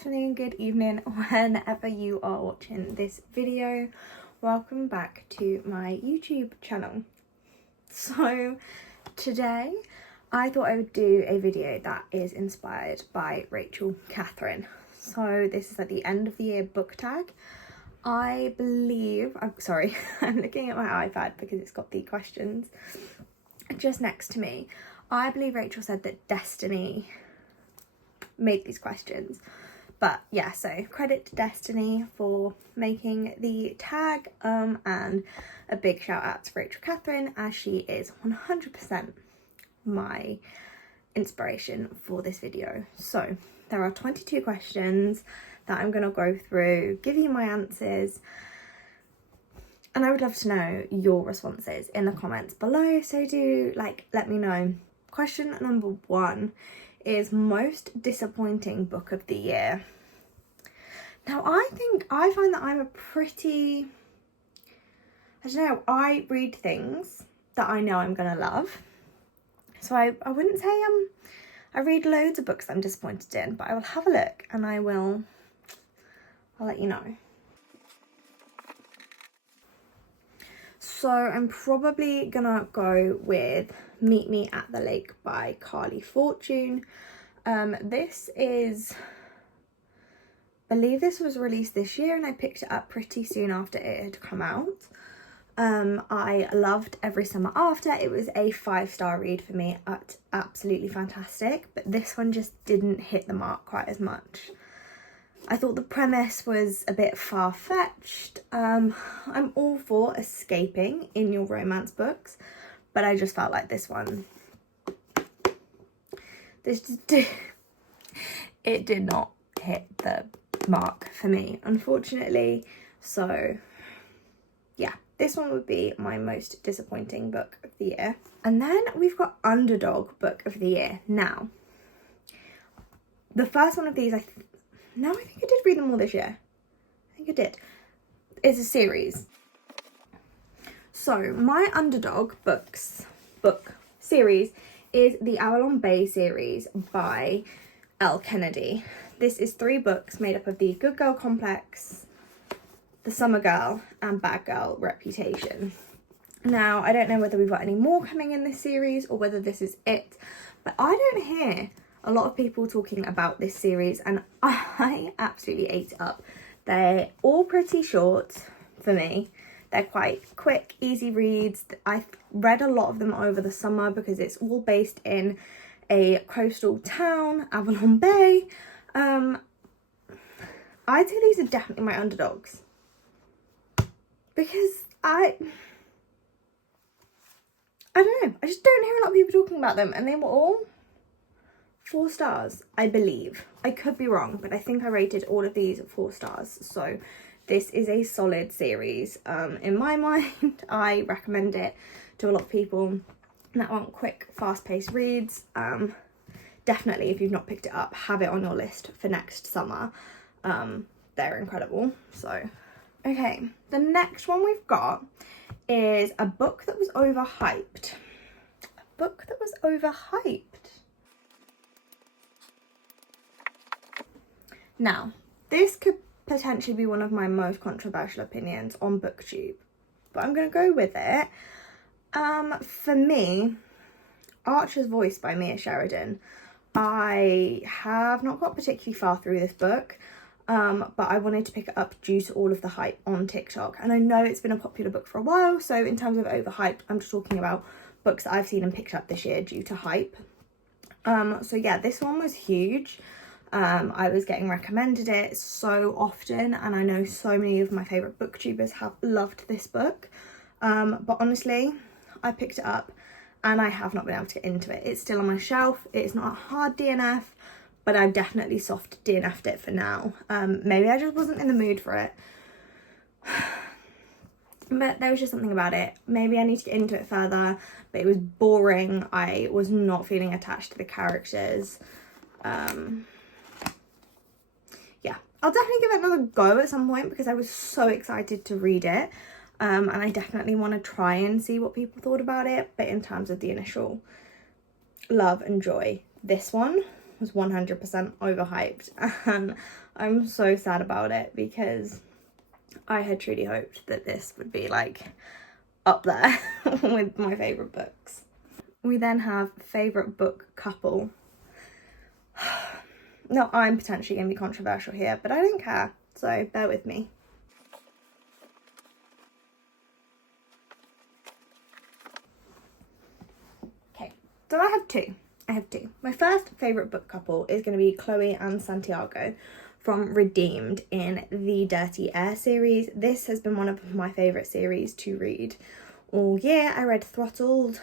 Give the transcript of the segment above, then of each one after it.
afternoon, good evening, whenever you are watching this video. Welcome back to my YouTube channel. So today I thought I would do a video that is inspired by Rachel Catherine. So this is at the end of the year book tag. I believe, I'm sorry, I'm looking at my iPad because it's got the questions just next to me. I believe Rachel said that Destiny made these questions, but yeah, so credit to Destiny for making the tag, and a big shout out to Rachel Catherine, as she is 100% my inspiration for this video. So there are 22 questions that I'm going to go through, give you my answers, and I would love to know your responses in the comments below, so do let me know. Question number 1 is most disappointing book of the year. Now I find that I'm a pretty, I don't know, I read things that I know I'm gonna love. So I wouldn't say I read loads of books that I'm disappointed in, but I will have a look and I'll let you know. So I'm probably gonna go with Meet Me at the Lake by Carly Fortune. This is, I believe this was released this year and I picked it up pretty soon after it had come out. I loved Every Summer After. It was a 5-star read for me, absolutely fantastic, but this one just didn't hit the mark quite as much. I thought the premise was a bit far-fetched. I'm all for escaping in your romance books, but I just felt like this one, it did not hit the mark for me, unfortunately. So yeah, this one would be my most disappointing book of the year. And then we've got Underdog book of the year. Now, the first one of these, I think I did read them all this year. I think I did. It's a series. So my Underdog book series is the Avalon Bay series by L. Kennedy. This is 3 books made up of the Good Girl Complex, The Summer Girl, and Bad Girl Reputation. Now, I don't know whether we've got any more coming in this series or whether this is it, but I don't hear a lot of people talking about this series and I absolutely ate it up. They're all pretty short for me. They're quite quick, easy reads. I've read a lot of them over the summer because it's all based in a coastal town, Avalon Bay. I'd say these are definitely my underdogs because I don't know, I just don't hear a lot of people talking about them, and they were all 4 stars, I believe. I could be wrong, but I think I rated all of these 4 stars. So this is a solid series. In my mind, I recommend it to a lot of people that want quick, fast-paced reads. Definitely, if you've not picked it up, have it on your list for next summer. They're incredible. So, okay, the next one we've got is a book that was overhyped. A book that was overhyped. Now, this could potentially be one of my most controversial opinions on BookTube, but I'm going to go with it. For me, Archer's Voice by Mia Sheridan. I have not got particularly far through this book, but I wanted to pick it up due to all of the hype on TikTok. And I know it's been a popular book for a while, so in terms of overhyped, I'm just talking about books that I've seen and picked up this year due to hype. So yeah, this one was huge. I was getting recommended it so often, and I know so many of my favourite booktubers have loved this book. But honestly, I picked it up and I have not been able to get into it. It's still on my shelf. It's not a hard DNF, but I've definitely soft DNF'd it for now. Maybe I just wasn't in the mood for it. But there was just something about it. Maybe I need to get into it further, but it was boring. I was not feeling attached to the characters. Yeah, I'll definitely give it another go at some point because I was so excited to read it. And I definitely want to try and see what people thought about it. But in terms of the initial love and joy, this one was 100% overhyped, and I'm so sad about it because I had truly hoped that this would be like up there with my favourite books. We then have favourite book couple. Now, I'm potentially going to be controversial here, but I don't care, so bear with me. Okay, so I have two. My first favourite book couple is going to be Chloe and Santiago from Redeemed in the Dirty Air series. This has been one of my favourite series to read all year. I read Throttled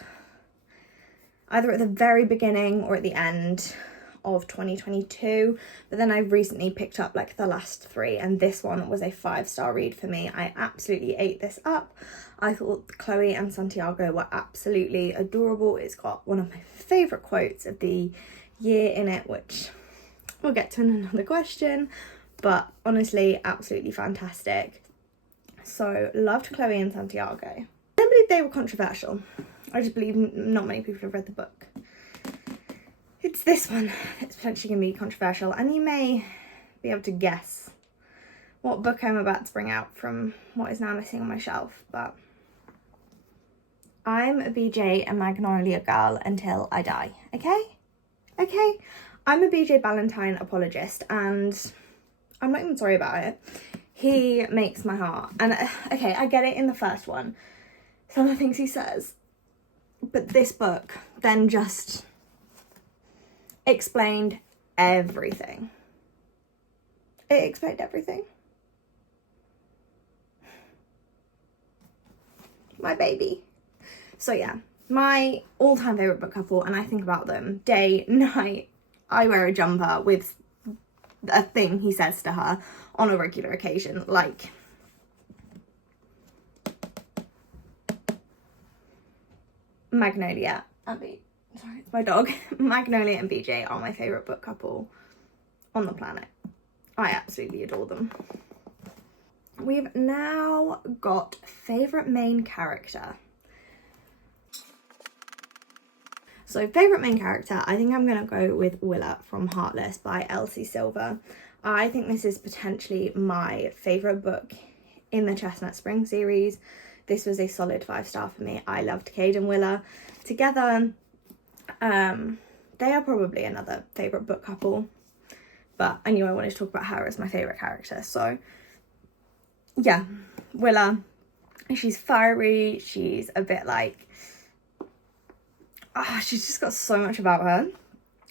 either at the very beginning or at the end of 2022, but then I've recently picked up like the last three, and this one was a 5-star read for me. I absolutely ate this up. I thought Chloe and Santiago were absolutely adorable. It's got one of my favourite quotes of the year in it, which we'll get to in another question, but honestly, absolutely fantastic. So loved Chloe and Santiago. I don't believe they were controversial. I just believe not many people have read the book. It's this one that's potentially going to be controversial, and you may be able to guess what book I'm about to bring out from what is now missing on my shelf, but I'm a BJ and Magnolia girl until I die, okay? Okay? I'm a BJ Ballantyne apologist, and I'm not even sorry about it. He makes my heart. And okay, I get it in the first one, some of the things he says, but this book then just explained everything. It explained everything. My baby. So yeah, my all-time favourite book couple, and I think about them day, night. I wear a jumper with a thing he says to her on a regular occasion, like Magnolia and sorry, it's my dog. Magnolia and BJ are my favourite book couple on the planet. I absolutely adore them. We've now got favourite main character. So favourite main character, I think I'm going to go with Willa from Heartless by Elsie Silver. I think this is potentially my favourite book in the Chestnut Spring series. This was a solid 5-star for me. I loved Cade and Willa together. They are probably another favourite book couple, but I knew I wanted to talk about her as my favourite character. So yeah, Willa, she's fiery, she's a bit like, she's just got so much about her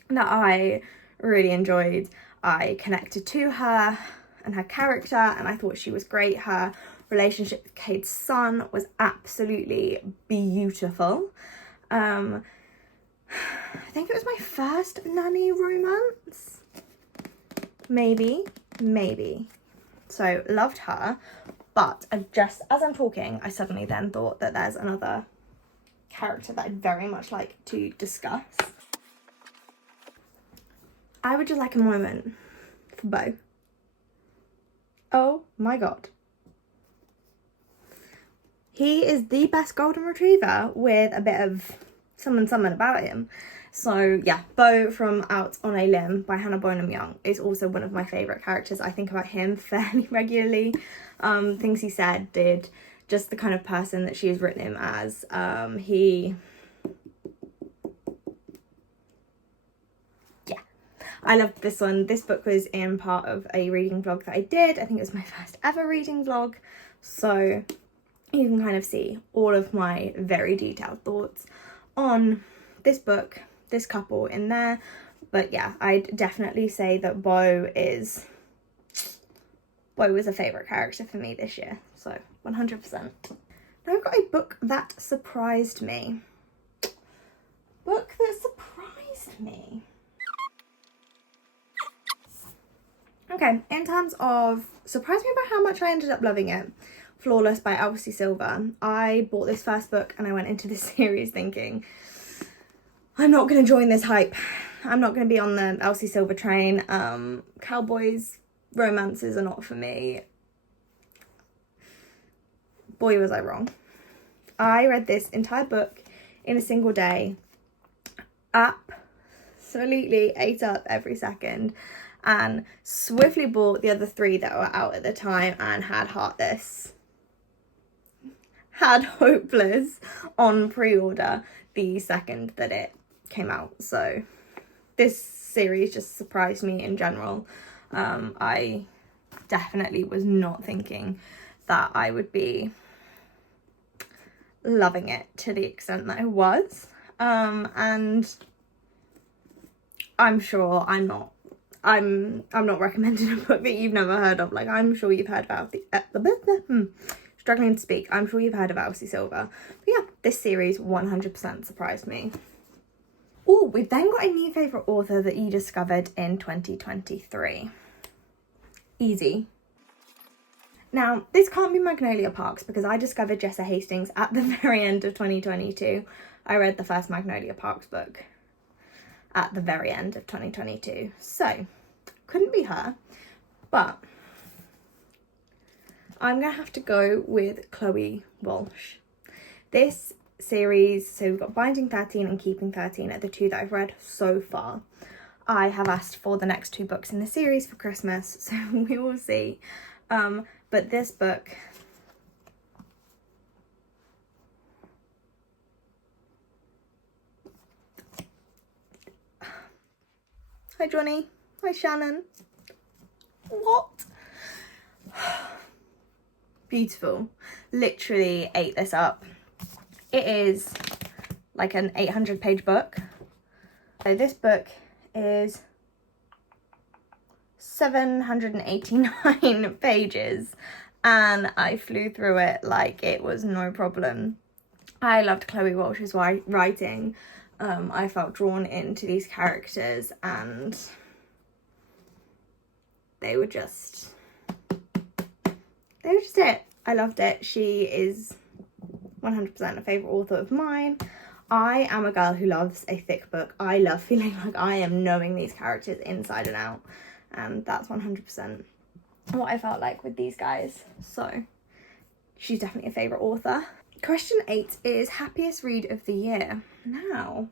that I really enjoyed. I connected to her and her character, and I thought she was great. Her relationship with Cade's son was absolutely beautiful. I think it was my first nanny romance. Maybe. So loved her, but just as I'm talking, I suddenly then thought that there's another character that I'd very much like to discuss. I would just like a moment for Bo. Oh my god. He is the best golden retriever with a bit of something about him. So yeah, Bo from Out on a Limb by Hannah Bonham Young is also one of my favourite characters. I think about him fairly regularly. Things he said, did, just the kind of person that she has written him as. I loved this one. This book was in part of a reading vlog that I did. I think it was my first ever reading vlog. So you can kind of see all of my very detailed thoughts on this book, this couple in there. But yeah, I'd definitely say that Bo was a favourite character for me this year. So 100%. Now I've got a book that surprised me. Book that surprised me. Okay, in terms of surprised me by how much I ended up loving it, Flawless by Elsie Silver. I bought this first book and I went into this series thinking, I'm not going to join this hype. I'm not going to be on the Elsie Silver train. Cowboys romances are not for me. Boy, was I wrong. I read this entire book in a single day. absolutely ate up every second and swiftly bought the other 3 that were out at the time and had Hopeless on pre-order the second that it came out. So this series just surprised me in general. I definitely was not thinking that I would be loving it to the extent that I was. And I'm sure I'm not recommending a book that you've never heard of. Like, I'm sure you've heard about struggling to speak. I'm sure you've heard of Elsie Silver. But yeah, this series 100% surprised me. Oh, we've then got a new favourite author that you discovered in 2023. Easy. Now, this can't be Magnolia Parks because I discovered Jessa Hastings at the very end of 2022. I read the first Magnolia Parks book at the very end of 2022. So, couldn't be her. But I'm going to have to go with Chloe Walsh. This series, so we've got Binding 13 and Keeping 13 are the 2 that I've read so far. I have asked for the next 2 books in the series for Christmas, so we will see. But this book, hi Johnny, hi Shannon, what? Beautiful, literally ate this up. It is like an 800-page book. So this book is 789 pages and I flew through it like it was no problem. I loved Chloe Walsh's writing. I felt drawn into these characters and they were just it. I loved it. She is 100% a favourite author of mine. I am a girl who loves a thick book. I love feeling like I am knowing these characters inside and out. And that's 100% what I felt like with these guys. So she's definitely a favourite author. Question 8 is happiest read of the year. Now,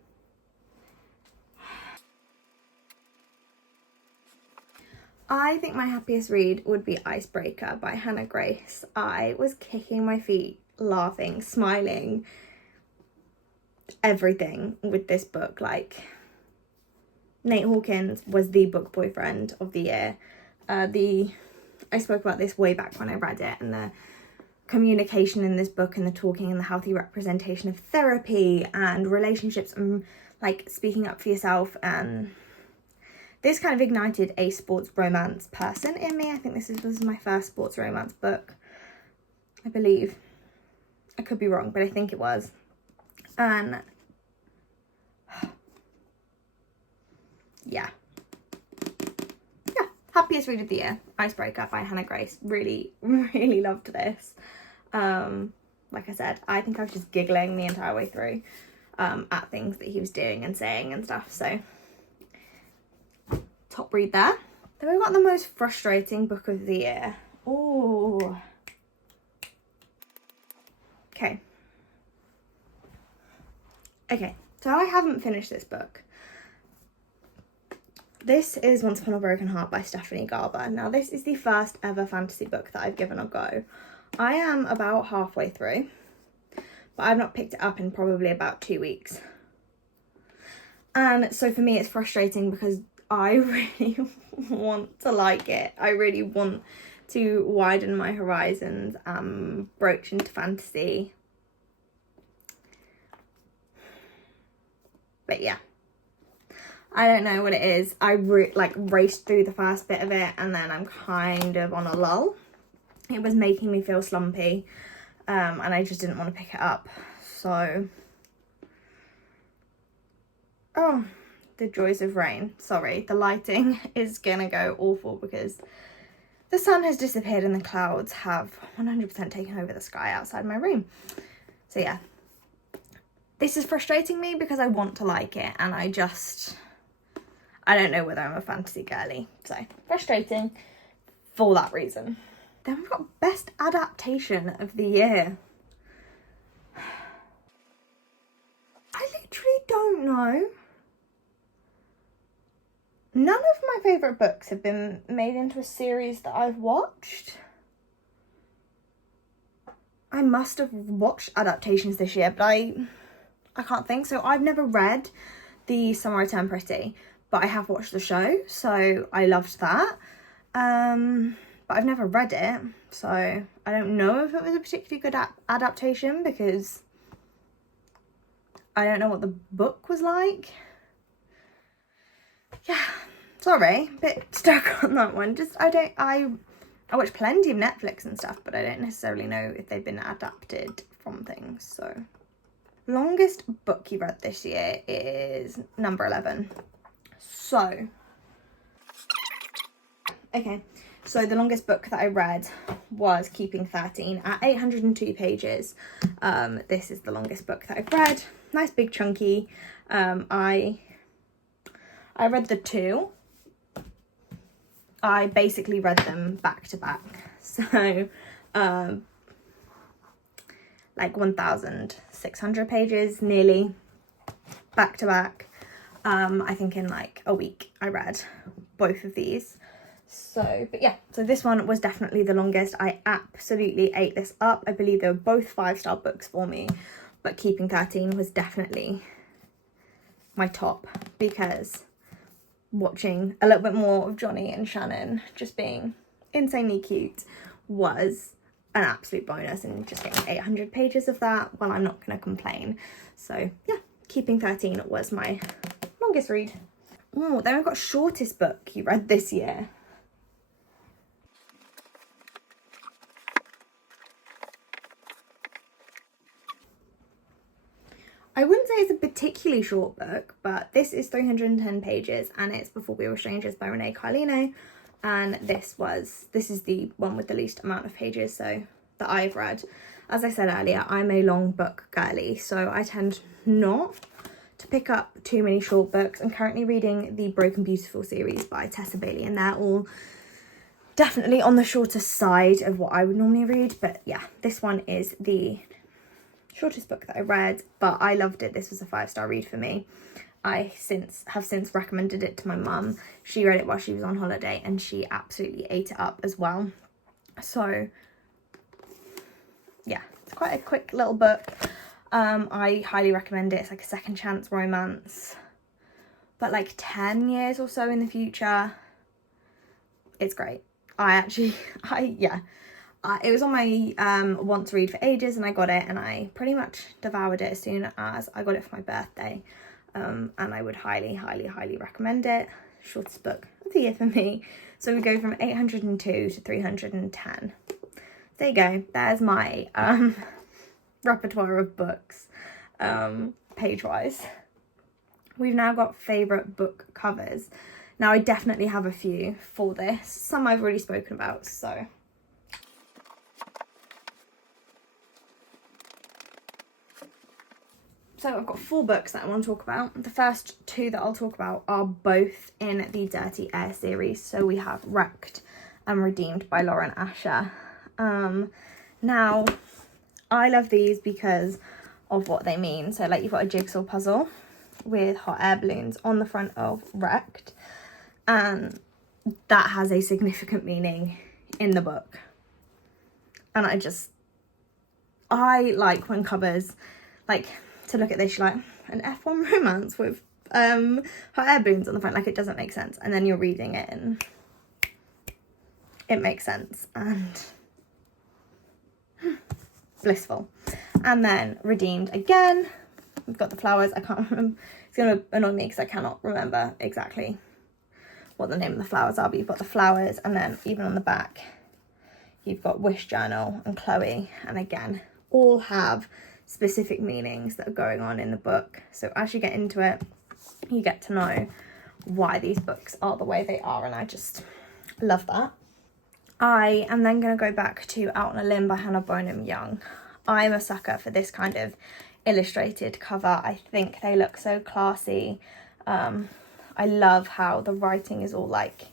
I think my happiest read would be Icebreaker by Hannah Grace. I was kicking my feet, laughing, smiling, everything with this book. Like, Nate Hawkins was the book boyfriend of the year. I spoke about this way back when I read it, and the communication in this book and the talking and the healthy representation of therapy and relationships and like speaking up for yourself, and this kind of ignited a sports romance person in me. I think this was my first sports romance book, I believe. I could be wrong, but I think it was. And yeah, happiest read of the year, Icebreaker by Hannah Grace. Really, really loved this. Like I said, I think I was just giggling the entire way through at things that he was doing and saying and stuff. So top read there. Then we've got the most frustrating book of the year. Oh, okay, so I haven't finished this book. This is Once Upon a Broken Heart by Stephanie Garber. Now, this is the first ever fantasy book that I've given a go. I am about halfway through, but I've not picked it up in probably about 2 weeks. And so for me, it's frustrating because I really want to like it. I really want to widen my horizons, broach into fantasy. But yeah, I don't know what it is. I raced through the first bit of it and then I'm kind of on a lull. It was making me feel slumpy, and I just didn't want to pick it up. So, oh, the joys of rain. Sorry, the lighting is gonna go awful because the sun has disappeared and the clouds have 100% taken over the sky outside my room. So yeah, this is frustrating me because I want to like it and I don't know whether I'm a fantasy girly. So frustrating for that reason. Then we've got best adaptation of the year. I literally don't know. none of my favourite books have been made into a series that I've watched. I must have watched adaptations this year, but I can't think. So I've never read The Summer I Turned Pretty, but I have watched the show, so I loved that. But I've never read it, so I don't know if it was a particularly good adaptation, because I don't know what the book was like. Yeah, sorry, a bit stuck on that one. Just, I watch plenty of Netflix and stuff, but I don't necessarily know if they've been adapted from things, so. Longest book you read this year is number 11. So, okay, so the longest book that I read was Keeping 13 at 802 pages. This is the longest book that I've read. Nice big chunky. I read the two. I basically read them back to back. So, like 1,600 pages, nearly, back to back. I think in like a week I read both of these. So, but yeah, so this one was definitely the longest. I absolutely ate this up. I believe they were both 5-star books for me, but Keeping 13 was definitely my top, because watching a little bit more of Johnny and Shannon just being insanely cute was an absolute bonus, and just getting 800 pages of that, well, I'm not going to complain. So yeah, Keeping 13 was my longest read. Oh, then we've got shortest book you read this year. I wouldn't say it's a particularly short book, but this is 310 pages, and it's Before We Were Strangers by Renee Carlino. And this is the one with the least amount of pages, so that I've read. As I said earlier, I'm a long book girly, so I tend not to pick up too many short books. I'm currently reading the Broken Beautiful series by Tessa Bailey, and they're all definitely on the shorter side of what I would normally read. But yeah, this one is the shortest book that I read, but I loved it. This was a 5-star read for me. I have since recommended it to my mum. She read it while she was on holiday, and she absolutely ate it up as well. So yeah, it's quite a quick little book. I highly recommend it. It's like a second chance romance, but like 10 years or so in the future. It's great. It was on my want to read for ages, and I got it, and I pretty much devoured it as soon as I got it for my birthday. And I would highly, highly, highly recommend it. Shortest book of the year for me. So we go from 802 to 310. There you go. There's my repertoire of books, page-wise. We've now got favourite book covers. Now, I definitely have a few for this. Some I've already spoken about, so. So I've got 4 books that I want to talk about. The first 2 that I'll talk about are both in the Dirty Air series. So we have Wrecked and Redeemed by Lauren Asher. Now, I love these because of what they mean. So like, you've got a jigsaw puzzle with hot air balloons on the front of Wrecked, and that has a significant meaning in the book. And I like when covers, like, to look at this, you're like, an F1 romance with hot air balloons on the front, like, it doesn't make sense. And then you're reading it and it makes sense, and blissful. And then Redeemed again, we've got the flowers. I can't remember, it's going to annoy me because I cannot remember exactly what the name of the flowers are, but you've got the flowers, and then even on the back you've got Wish Journal and Chloe, and again, all have specific meanings that are going on in the book. So as you get into it, you get to know why these books are the way they are, and I just love that. I am then going to go back to Out on a Limb by Hannah Bonham Young. I'm a sucker for this kind of illustrated cover. I think they look so classy. I love how the writing is all like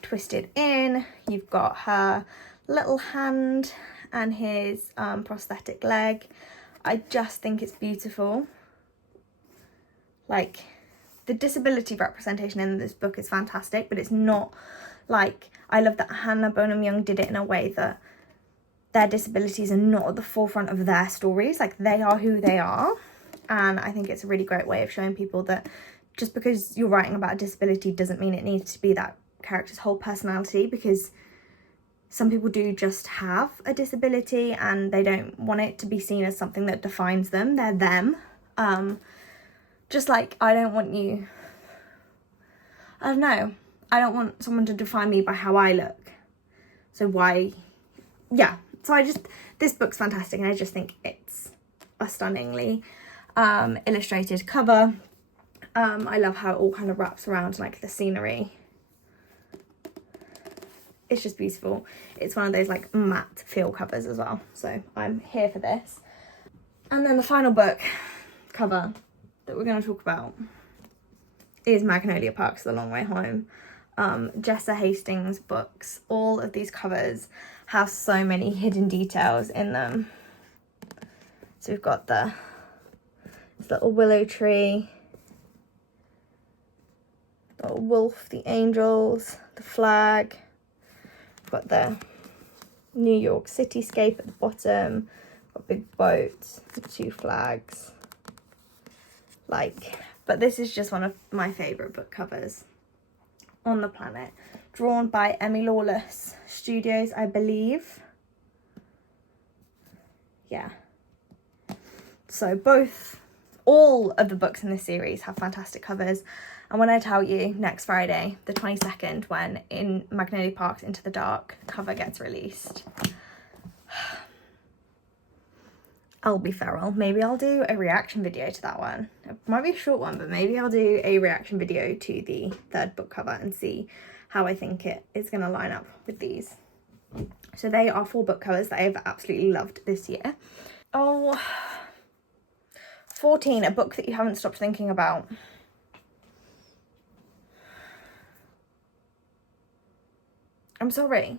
twisted in. You've got her little hand and his prosthetic leg. I just think it's beautiful. Like, the disability representation in this book is fantastic, but it's not like, I love that Hannah Bonham Young did it in a way that their disabilities are not at the forefront of their stories. Like, they are who they are. And I think it's a really great way of showing people that just because you're writing about a disability doesn't mean it needs to be that character's whole personality, because some people do just have a disability and they don't want it to be seen as something that defines them. They're them. Just like I don't want someone to define me by how I look. So why, yeah. So this book's fantastic, and I just think it's a stunningly illustrated cover. I love how it all kind of wraps around like the scenery. It's just beautiful. It's one of those like matte feel covers as well. So I'm here for this. And then the final book cover that we're going to talk about is Magnolia Park's The Long Way Home. Jessa Hastings' books. All of these covers have so many hidden details in them. So we've got this little willow tree, the wolf, the angels, the flag. We've got the New York cityscape at the bottom. Got big boats, 2 flags. But this is just one of my favourite book covers on the planet. Drawn by Emmy Lawless Studios, I believe. Yeah. So all of the books in this series have fantastic covers. And when I tell you next Friday, the 22nd, when in Magnolia Park's Into the Dark cover gets released, I'll be feral. Maybe I'll do a reaction video to that one. It might be a short one, but maybe I'll do a reaction video to the 3rd book cover and see how I think it is going to line up with these. So they are 4 book covers that I've absolutely loved this year. Oh, 14, a book that you haven't stopped thinking about. I'm sorry.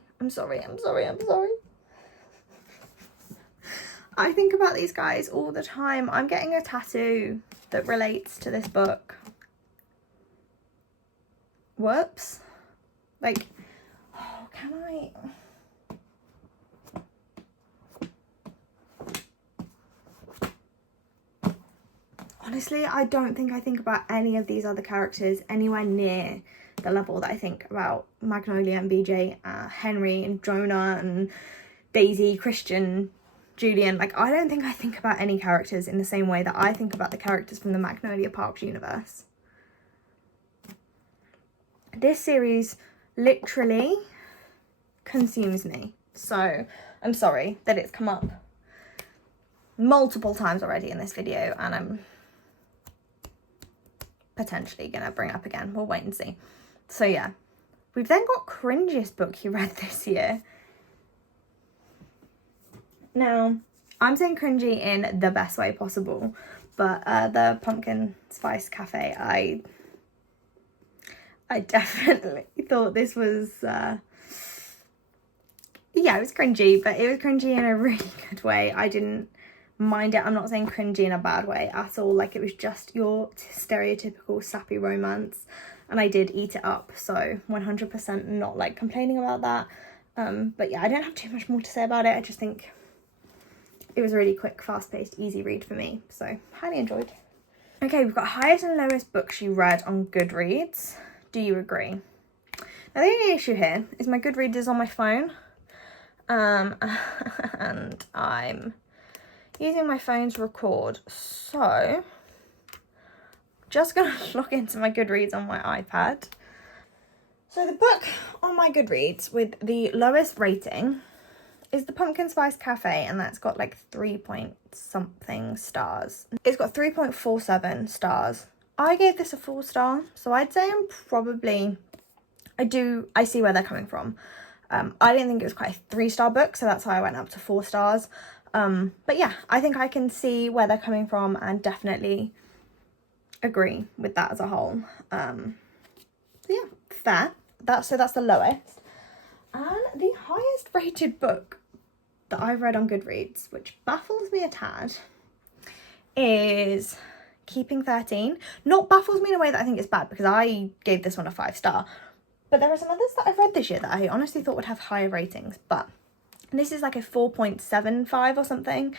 I think about these guys all the time. I'm getting a tattoo that relates to this book. Whoops. Like, oh, can I? Honestly, I don't think I think about any of these other characters anywhere near the level that I think about Magnolia and BJ, Henry and Jonah and Daisy, Christian, Julian. Like, I don't think I think about any characters in the same way that I think about the characters from the Magnolia Parks universe. This series literally consumes me. So I'm sorry that it's come up multiple times already in this video, and I'm potentially gonna bring it up again. We'll wait and see. So yeah, we've then got cringiest book you read this year. Now, I'm saying cringy in the best way possible, but the Pumpkin Spice Cafe, I definitely thought this was, yeah, it was cringy, but it was cringy in a really good way. I didn't mind it. I'm not saying cringy in a bad way at all. Like, it was just your stereotypical sappy romance, and I did eat it up. So 100% not like complaining about that. But yeah, I don't have too much more to say about it. I just think it was a really quick, fast-paced, easy read for me. So highly enjoyed. Okay, we've got highest and lowest books you read on Goodreads. Do you agree? Now, the only issue here is my Goodreads is on my phone. And I'm using my phone to record. So just gonna log into my Goodreads on my iPad. So the book on my Goodreads with the lowest rating is the Pumpkin Spice Cafe, and that's got like 3-point-something stars. It's got 3.47 stars. I gave this a 4 star, so I'd say I'm probably, I see where they're coming from. I didn't think it was quite a 3-star book, so that's why I went up to 4 stars. But yeah, I think I can see where they're coming from and definitely agree with that as a whole. So yeah, fair. That's the lowest. And the highest rated book that I've read on Goodreads, which baffles me a tad, is Keeping 13 not baffles me in a way that I think it's bad, because I gave this one a 5-star. But there are some others that I've read this year that I honestly thought would have higher ratings. But this is like a 4.75 or something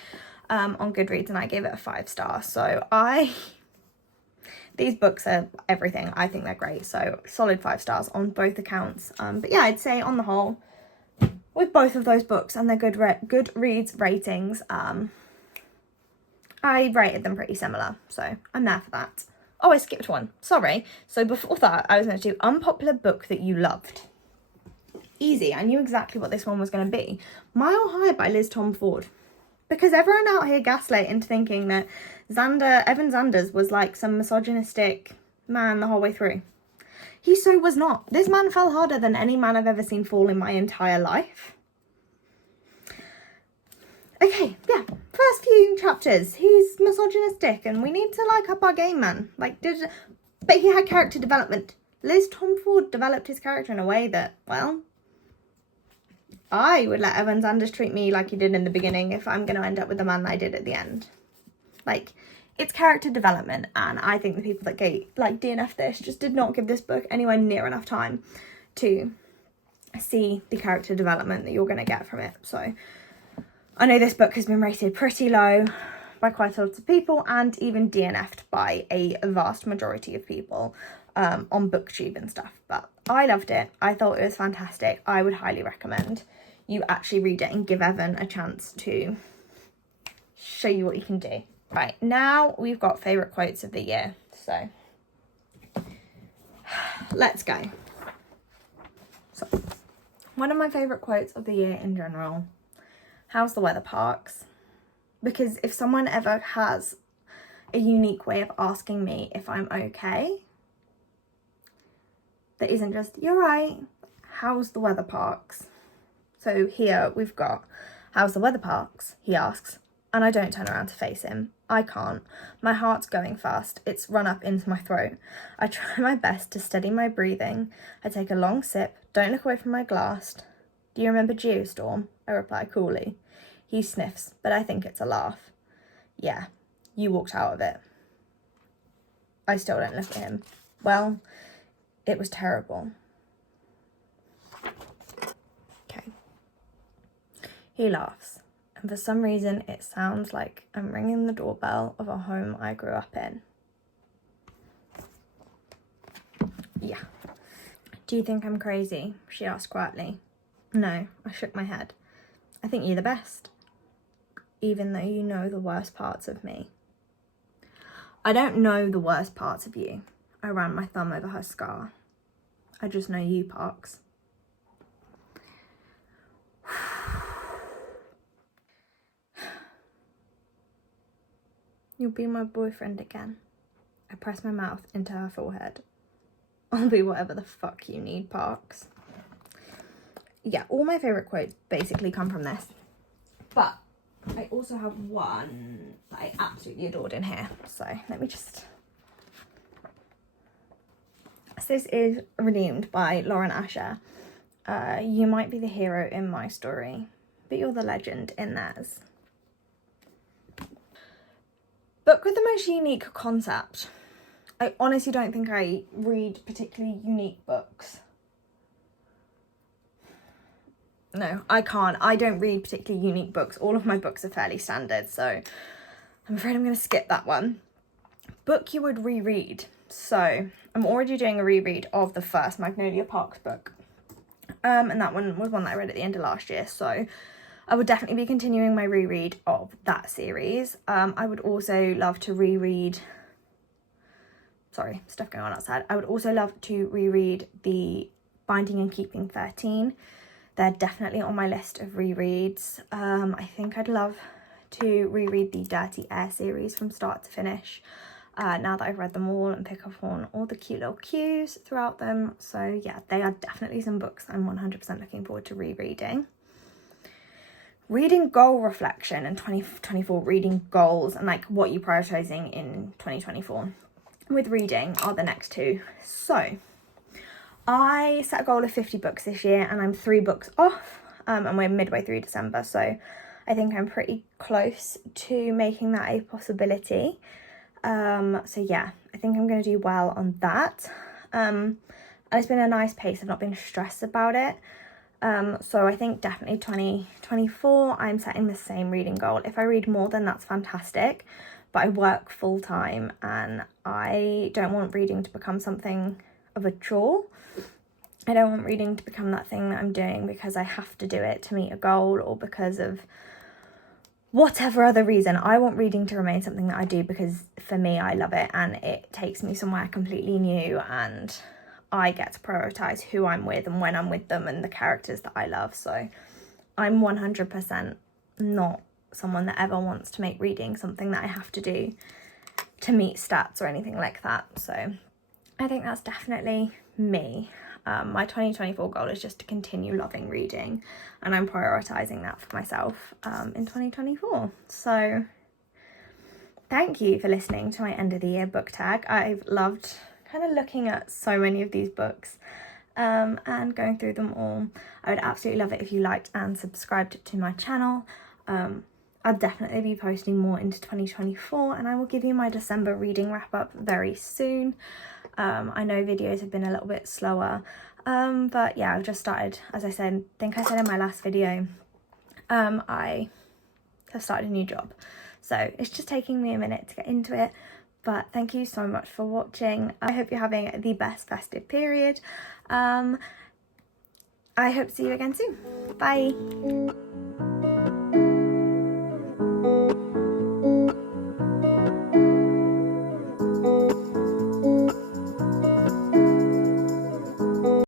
on Goodreads, and I gave it a 5-star. So these books are everything. I think they're great. So solid 5 stars on both accounts. But yeah, I'd say on the whole, with both of those books and their Goodreads ratings, I rated them pretty similar. So I'm there for that. Oh, I skipped one. Sorry. So before that, I was going to do unpopular book that you loved. Easy. I knew exactly what this one was going to be. Mile High by Liz Tom Ford. Because everyone out here gaslight into thinking that Evan Zanders was like some misogynistic man the whole way through. He so was not. This man fell harder than any man I've ever seen fall in my entire life. Okay, yeah. First few chapters, he's misogynistic and we need to like up our game, man. But he had character development. Liz Tom Ford developed his character in a way that, well, I would let Evan Zanders treat me like he did in the beginning if I'm going to end up with the man that I did at the end. Like, it's character development, and I think the people that DNF this just did not give this book anywhere near enough time to see the character development that you're going to get from it. So I know this book has been rated pretty low by quite a lot of people, and even DNF'd by a vast majority of people on BookTube and stuff. But I loved it. I thought it was fantastic. I would highly recommend you actually read it and give Evan a chance to show you what he can do. Right, now we've got favourite quotes of the year. So let's go. So one of my favourite quotes of the year in general: how's the weather, Parks? Because if someone ever has a unique way of asking me if I'm okay, that isn't just, you're right, how's the weather, Parks? So here we've got, how's the weather, Parks? He asks, and I don't turn around to face him. I can't. My heart's going fast. It's run up into my throat. I try my best to steady my breathing. I take a long sip, don't look away from my glass. Do you remember Geostorm? I reply coolly. He sniffs, but I think it's a laugh. Yeah, you walked out of it. I still don't look at him. Well, it was terrible. Okay. He laughs, and for some reason it sounds like I'm ringing the doorbell of a home I grew up in. Yeah. Do you think I'm crazy? She asked quietly. No, I shook my head. I think you're the best, even though you know the worst parts of me. I don't know the worst parts of you. I ran my thumb over her scar. I just know you, Parks. You'll be my boyfriend again. I press my mouth into her forehead. I'll be whatever the fuck you need, Parks. Yeah, all my favourite quotes basically come from this. But I also have one that I absolutely adored in here. So let me just... So this is redeemed by Lauren Asher. You might be the hero in my story, but you're the legend in theirs. Book with the most unique concept. I honestly don't think I read particularly unique books. No, I can't. I don't read particularly unique books. All of my books are fairly standard, so I'm afraid I'm going to skip that one. Book you would reread. So I'm already doing a reread of the first Magnolia Parks book. And that one was one that I read at the end of last year, so I would definitely be continuing my reread of that series. I would also love to reread... Sorry, stuff going on outside. I would also love to reread the Binding and Keeping 13. They're definitely on my list of rereads. I think I'd love to reread the Dirty Air series from start to finish. Now that I've read them all and pick up on all the cute little cues throughout them. So yeah, they are definitely some books I'm 100% looking forward to rereading. Reading goal reflection in 2024, reading goals and like what you're prioritizing in 2024 with reading are the next two. So I set a goal of 50 books this year and I'm 3 books off, and we're midway through December, so I think I'm pretty close to making that a possibility. So yeah, I think I'm going to do well on that. And it's been a nice pace. I've not been stressed about it. So I think definitely 2024, I'm setting the same reading goal. If I read more, then that's fantastic. But I work full time and I don't want reading to become something of a chore. I don't want reading to become that thing that I'm doing because I have to do it to meet a goal or because of whatever other reason. I want reading to remain something that I do because for me, I love it and it takes me somewhere completely new, and I get to prioritise who I'm with and when I'm with them and the characters that I love. So I'm 100% not someone that ever wants to make reading something that I have to do to meet stats or anything like that. So I think that's definitely me. My 2024 goal is just to continue loving reading, and I'm prioritising that for myself in 2024. So thank you for listening to my end of the year book tag. I've loved kind of looking at so many of these books and going through them all. I would absolutely love it if you liked and subscribed to my channel. I'll definitely be posting more into 2024, and I will give you my December reading wrap up very soon. I know videos have been a little bit slower, but yeah, I've just started, as I said, I think I said in my last video, I have started a new job. So it's just taking me a minute to get into it, but thank you so much for watching. I hope you're having the best festive period. I hope to see you again soon. Bye.